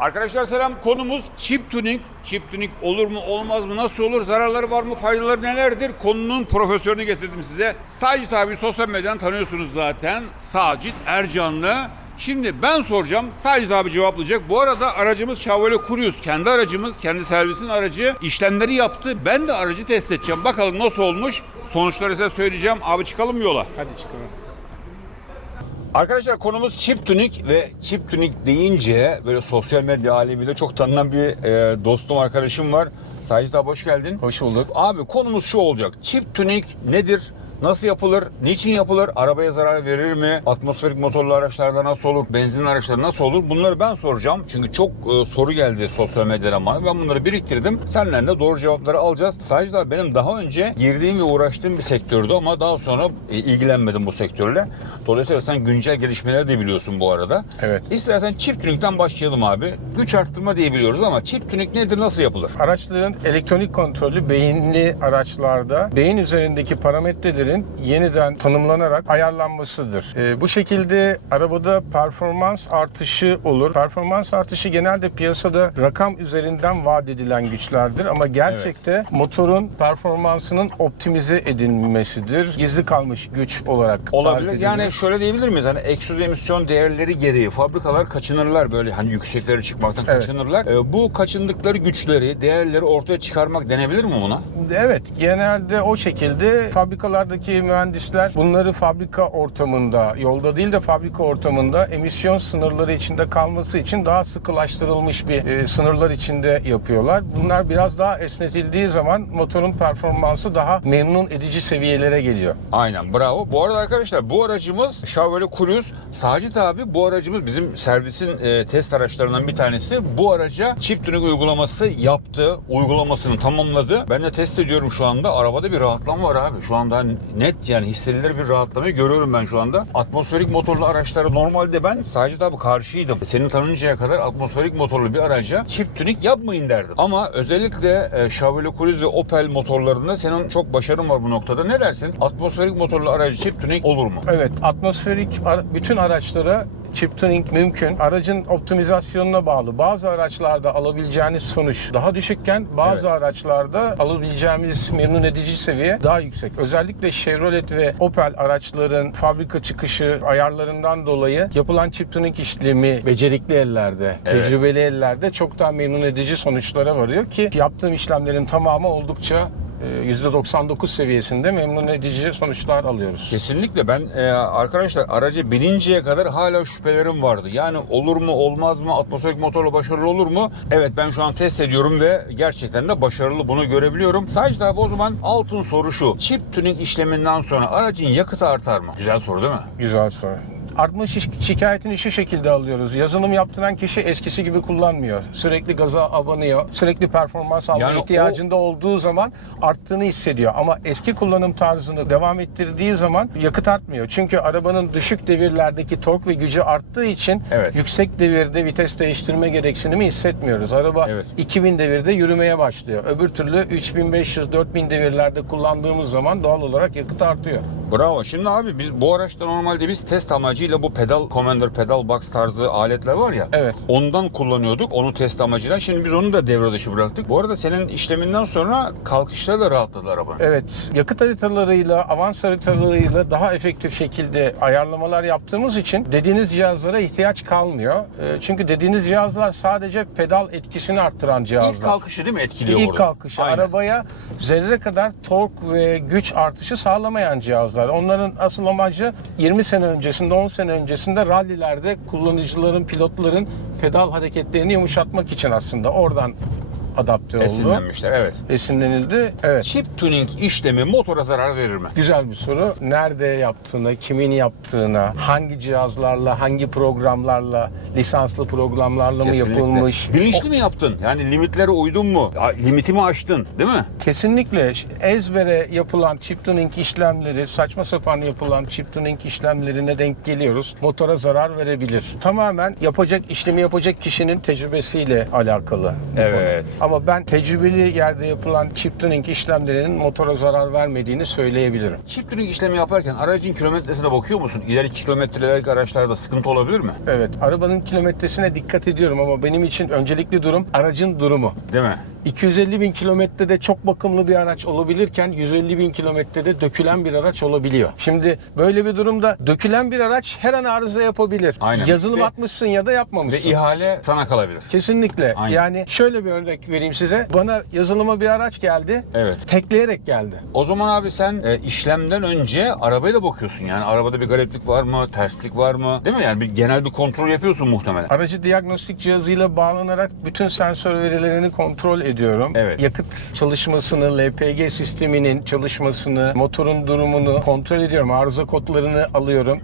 Arkadaşlar selam. Konumuz chip tuning. Chip tuning olur mu olmaz mı nasıl olur zararları var mı faydaları nelerdir konunun profesörünü getirdim size. Sacit abi sosyal medyadan tanıyorsunuz zaten. Sacit Ercanlı. Şimdi ben soracağım. Sacit abi cevaplayacak. Bu arada aracımız Chevrolet Cruze. Kendi aracımız, kendi servisin aracı. işlemleri yaptı. Ben de aracı test edeceğim. Bakalım nasıl olmuş. Sonuçları size söyleyeceğim. Abi çıkalım mı yola? Hadi çıkalım. Arkadaşlar konumuz chip tuning ve chip tuning deyince böyle sosyal medya alemiyle çok tanınan bir e, dostum arkadaşım var. Sacit abi hoş geldin. Hoş bulduk. Abi konumuz şu olacak. Chip tuning nedir? Nasıl yapılır? Niçin yapılır? Arabaya zarar verir mi? Atmosferik motorlu araçlarda nasıl olur? Benzinli araçlarda nasıl olur? Bunları ben soracağım. Çünkü çok e, soru geldi sosyal medyadan bana. Ben bunları biriktirdim. Senden de doğru cevapları alacağız. Sadece benim daha önce girdiğim ve uğraştığım bir sektördü ama daha sonra e, ilgilenmedim bu sektörle. Dolayısıyla sen güncel gelişmeleri de biliyorsun bu arada. Evet. İstersen çift tuningden başlayalım abi. Güç arttırma diyebiliyoruz ama çift tuning nedir? Nasıl yapılır? Araçların elektronik kontrolü beyinli araçlarda beyin üzerindeki parametrelerin yeniden tanımlanarak ayarlanmasıdır. Ee, bu şekilde arabada performans artışı olur. Performans artışı genelde piyasada rakam üzerinden vaat edilen güçlerdir ama gerçekte motorun performansının optimize edilmesidir. Gizli kalmış güç olarak Olabilir. edilir. Yani şöyle diyebilir miyiz? Hani egzoz emisyon değerleri gereği fabrikalar kaçınırlar böyle hani yükseklere çıkmaktan Evet. kaçınırlar. Ee, bu kaçındıkları güçleri, değerleri ortaya çıkarmak denebilir mi buna? Evet, genelde o şekilde fabrikalardaki mühendisler bunları fabrika ortamında, yolda değil de fabrika ortamında emisyon sınırları içinde kalması için daha sıkılaştırılmış bir e, sınırlar içinde yapıyorlar. Bunlar biraz daha esnetildiği zaman motorun performansı daha memnun edici seviyelere geliyor. Aynen bravo. Bu arada arkadaşlar bu aracımız Chevrolet Cruze. Sacit abi bu aracımız bizim servisin e, test araçlarından bir tanesi. Bu araca chip tuning uygulaması yaptı. Uygulamasını tamamladı. Ben de test ediyorum şu anda. Arabada bir rahatlama var abi. Şu anda net yani hissedilir bir rahatlamayı görüyorum ben şu anda. Atmosferik motorlu araçlara normalde ben Sacit abi karşıydım. Senin tanıncaya kadar atmosferik motorlu bir araca chip tuning yapmayın derdim. Ama özellikle e, Chevrolet Cruze Opel motorlarında senin çok başarın var bu noktada. Ne dersin? Atmosferik motorlu aracı chip tuning olur mu? Evet, atmosferik ara- bütün araçlara chip tuning mümkün. Aracın optimizasyonuna bağlı. Bazı araçlarda alabileceğiniz sonuç daha düşükken bazı araçlarda alabileceğimiz memnun edici seviye daha yüksek. Özellikle Chevrolet ve Opel araçların fabrika çıkışı ayarlarından dolayı yapılan chip tuning işlemi becerikli ellerde, Evet. tecrübeli ellerde çok daha memnun edici sonuçlara varıyor ki yaptığım işlemlerin tamamı oldukça %99 seviyesinde memnun edici sonuçlar alıyoruz. Kesinlikle ben e, arkadaşlar araca bininceye kadar hala şüphelerim vardı. Yani olur mu olmaz mı atmosferik motorla başarılı olur mu? Evet ben şu an test ediyorum ve gerçekten de başarılı bunu görebiliyorum. Sadece abi o zaman altın soru şu. Chip tuning işleminden sonra aracın yakıtı artar mı? Güzel soru değil mi? Güzel soru. Artma şiş- şikayetini şu şekilde alıyoruz. Yazılım yaptıran kişi eskisi gibi kullanmıyor. Sürekli gaza abanıyor. Sürekli performans alma Yani o- ihtiyacında olduğu zaman arttığını hissediyor. Ama eski kullanım tarzını devam ettirdiği zaman yakıt artmıyor. Çünkü arabanın düşük devirlerdeki tork ve gücü arttığı için Evet. yüksek devirde vites değiştirme gereksinimi hissetmiyoruz. Araba Evet. 2000 devirde yürümeye başlıyor. Öbür türlü 3500-4000 devirlerde kullandığımız zaman doğal olarak yakıt artıyor. Bravo. Şimdi abi biz bu araçta normalde biz test amacıyla bu pedal commander, pedal box tarzı aletler var ya. Evet. Ondan kullanıyorduk. Onu test amacıyla. Şimdi biz onu da devre dışı bıraktık. Bu arada senin işleminden sonra kalkışları da rahatladı arabanın. Evet, yakıt haritalarıyla, avans haritalarıyla daha efektif şekilde ayarlamalar yaptığımız için dediğiniz cihazlara ihtiyaç kalmıyor. E, Çünkü dediğiniz cihazlar sadece pedal etkisini arttıran cihazlar. İlk kalkışı değil mi etkiliyor İlk orada? kalkışı Aynen. arabaya zerre kadar tork ve güç artışı sağlamayan cihazlar. Onların asıl amacı 20 sene öncesinde, 10 sene öncesinde rallilerde kullanıcıların, pilotların pedal hareketlerini yumuşatmak için aslında. Oradan adapte oldu. Esinlenmişler evet. Esinlenildi. Evet. Chip tuning işlemi motora zarar verir mi? Güzel bir soru. Nerede yaptığına, kimin yaptığına, hangi cihazlarla, hangi programlarla, lisanslı programlarla mı Kesinlikle. yapılmış? Bilinçli mi yaptın? Yani limitlere uydun mu? Limitimi aştın değil mi? Kesinlikle ezbere yapılan chip tuning işlemleri, saçma sapan yapılan chip tuning işlemlerine denk geliyoruz. Motora zarar verebilir. Tamamen yapacak işlemi yapacak kişinin tecrübesiyle alakalı. Evet. konu. Ama ben tecrübeli yerde yapılan chip tuning işlemlerinin motora zarar vermediğini söyleyebilirim. Çift tuning işlemi yaparken aracın kilometresine bakıyor musun? İleriki kilometrelerlik araçlarda sıkıntı olabilir mi? Evet, arabanın kilometresine dikkat ediyorum ama benim için öncelikli durum aracın durumu. Değil mi? 250 bin kilometrede çok bakımlı bir araç olabilirken 150 bin kilometrede dökülen bir araç olabiliyor. Şimdi böyle bir durumda dökülen bir araç her an arıza yapabilir. Aynen. Yazılım Ve- atmışsın ya da Ve yapmamışsın. ihale sana kalabilir. Kesinlikle. Aynen. Yani şöyle bir örnek vereyim size. Bana yazılıma bir araç geldi. Evet. Tekleyerek geldi. O zaman abi sen e, işlemden önce arabaya da bakıyorsun. Yani arabada bir gariplik var mı, terslik var mı? Değil mi? Yani bir genel bir kontrol yapıyorsun muhtemelen. Aracı diagnostik cihazıyla bağlanarak bütün sensör verilerini kontrol ediyorum. Evet. Yakıt çalışmasını, LPG sisteminin çalışmasını, motorun durumunu kontrol ediyorum. Arıza kodlarını alıyorum.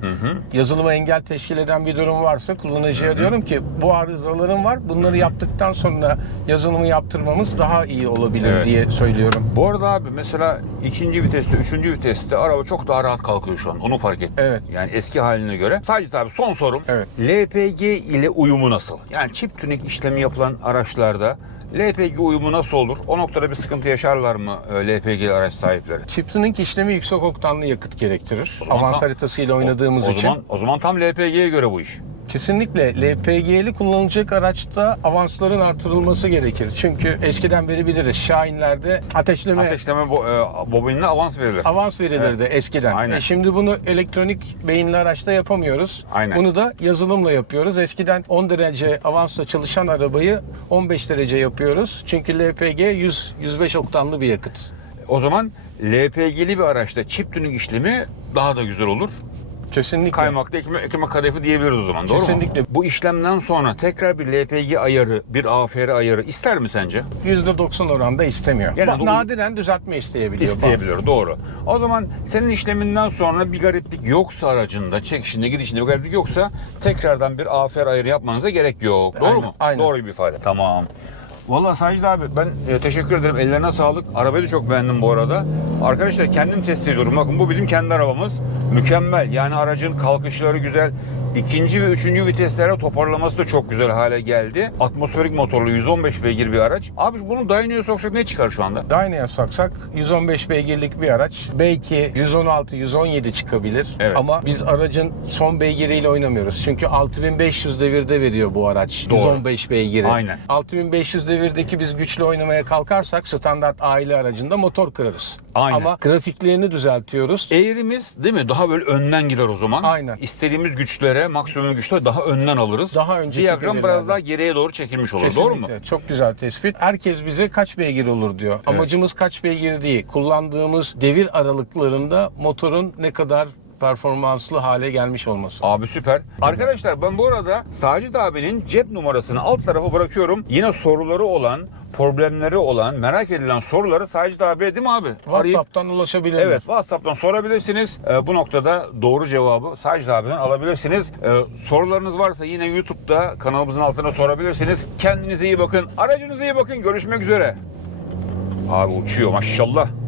Yazılıma engel teşkil eden bir durum varsa kullanıcıya diyorum ki bu arızaların var. Bunları yaptıktan sonra yazılımı yaptırmamız daha iyi olabilir Evet. diye söylüyorum. Bu arada abi mesela ikinci viteste, üçüncü viteste araba çok daha rahat kalkıyor şu an. Onu fark ettim. Evet. Yani eski haline göre. Sadece abi son sorum. Evet. LPG ile uyumu nasıl? Yani çip tuning işlemi yapılan araçlarda LPG uyumu nasıl olur? O noktada bir sıkıntı yaşarlar mı e, LPG araç sahipleri? Chip tuning işlemi yüksek oktanlı yakıt gerektirir. Avans haritasıyla oynadığımız o, o için. Zaman, o zaman tam LPG'ye göre bu iş. Kesinlikle LPG'li kullanılacak araçta avansların artırılması gerekir. Çünkü eskiden beri biliriz Şahinlerde ateşleme Ateşleme bo, e, bobinine avans verilir. avans verilirdi eskiden. Aynen. E şimdi bunu elektronik beyinli araçta yapamıyoruz. Aynen. Bunu da yazılımla yapıyoruz. Eskiden 10 derece avansla çalışan arabayı 15 derece yapıyoruz. Çünkü LPG 100 105 oktanlı bir yakıt. O zaman LPG'li bir araçta çip tuning işlemi daha da güzel olur. Kesinlikle. Kaymaklı ekmek, ekmek kadayıfı diyebiliriz o zaman. Doğru Kesinlikle. mu? Bu işlemden sonra tekrar bir LPG ayarı, bir AFR ayarı ister mi sence? %90 oranda istemiyor. Genelde Bak, bu- nadiren düzeltme isteyebiliyor. İsteyebiliyor. Doğru. O zaman senin işleminden sonra bir gariplik yoksa aracında, çekişinde, gidişinde bir gariplik yoksa tekrardan bir AFR ayarı yapmanıza gerek yok. Doğru Aynen, mu? aynen. Doğru bir ifade. Tamam. Vallahi Sacit abi ben e, teşekkür ederim. Ellerine sağlık. Arabayı da çok beğendim bu arada. Arkadaşlar kendim test ediyorum. Bakın bu bizim kendi arabamız. Mükemmel. Yani aracın kalkışları güzel. İkinci ve üçüncü viteslere toparlaması da çok güzel hale geldi. Atmosferik motorlu 115 beygir bir araç. Abi bunu Dyno'ya soksak ne çıkar şu anda? Dyno'ya soksak 115 beygirlik bir araç. Belki 116-117 çıkabilir. Evet. Ama biz aracın son beygiriyle oynamıyoruz. Çünkü 6500 devirde veriyor bu araç. Doğru. 115 beygiri. Aynen. 6500 devirdeki biz güçlü oynamaya kalkarsak standart aile aracında motor kırarız. Aynen. Ama grafiklerini düzeltiyoruz. Eğrimiz değil mi? Daha böyle önden gider o zaman. Aynen. İstediğimiz güçlere, maksimum güçlere daha önden alırız. Daha önceki Diyagram biraz devirlerden. daha geriye doğru çekilmiş olur. Doğru mu? Kesinlikle. Çok güzel tespit. Herkes bize kaç beygir olur diyor. Amacımız kaç beygir değil. Kullandığımız devir aralıklarında motorun ne kadar performanslı hale gelmiş olması. Abi süper. Arkadaşlar ben bu arada Sacit abinin cep numarasını alt tarafa bırakıyorum. Yine soruları olan, problemleri olan, merak edilen soruları Sacit abiye değil mi abi? Arayıp WhatsApp'tan ulaşabilirler. Evet WhatsApp'tan sorabilirsiniz. Ee, bu noktada doğru cevabı Sacit abiden alabilirsiniz. Ee, sorularınız varsa yine YouTube'da kanalımızın altına sorabilirsiniz. Kendinize iyi bakın. Aracınıza iyi bakın. Görüşmek üzere. Abi uçuyor maşallah.